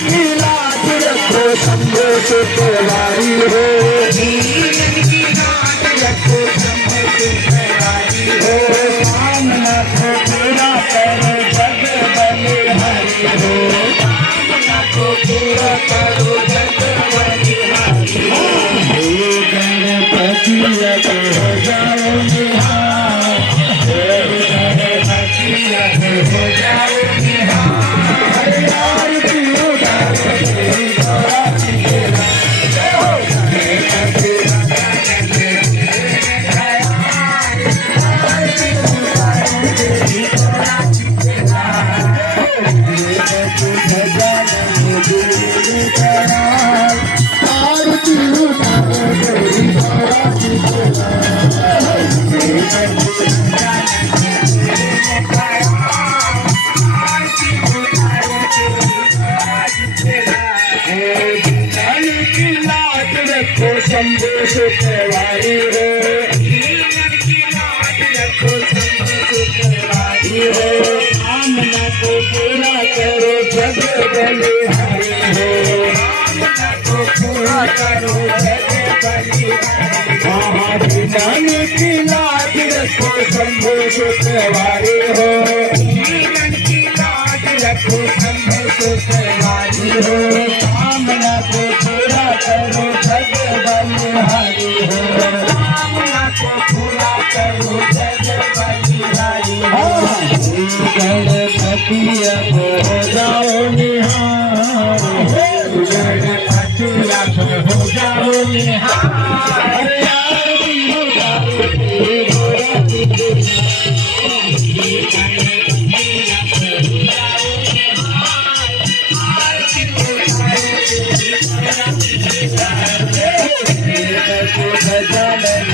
की लाज रखो शंभो सुखवारी हो, जीवन की लाज रखो शंभो सुखवारी हो, कामना को पूरा करो जग बलिहारी हो, कामना को पूरा करो जग बलिहारी हो, गणपति हो जाओ निहार, गणपति हो जाओ निहार, आरती उतारो शंभो सुखवारी हो, जीवन की लाज रखो शंभो सुखवारी हो, कामना को पूरा करो जग बलिहारी हो, कामना को पूरा करो जग बलिहारी हो, जीवन की लाज रखो शंभो सुखवारी हो, जीवन की लाज रखो शंभो सुखवारी हो, कामना को पूरा करो जग बलिहारी हो, कामना को पूरा करो जग बलिहारी हो, गणपति हो जाओ निहार, गणपति हो जाओ निहार, आरती उतारो गजानन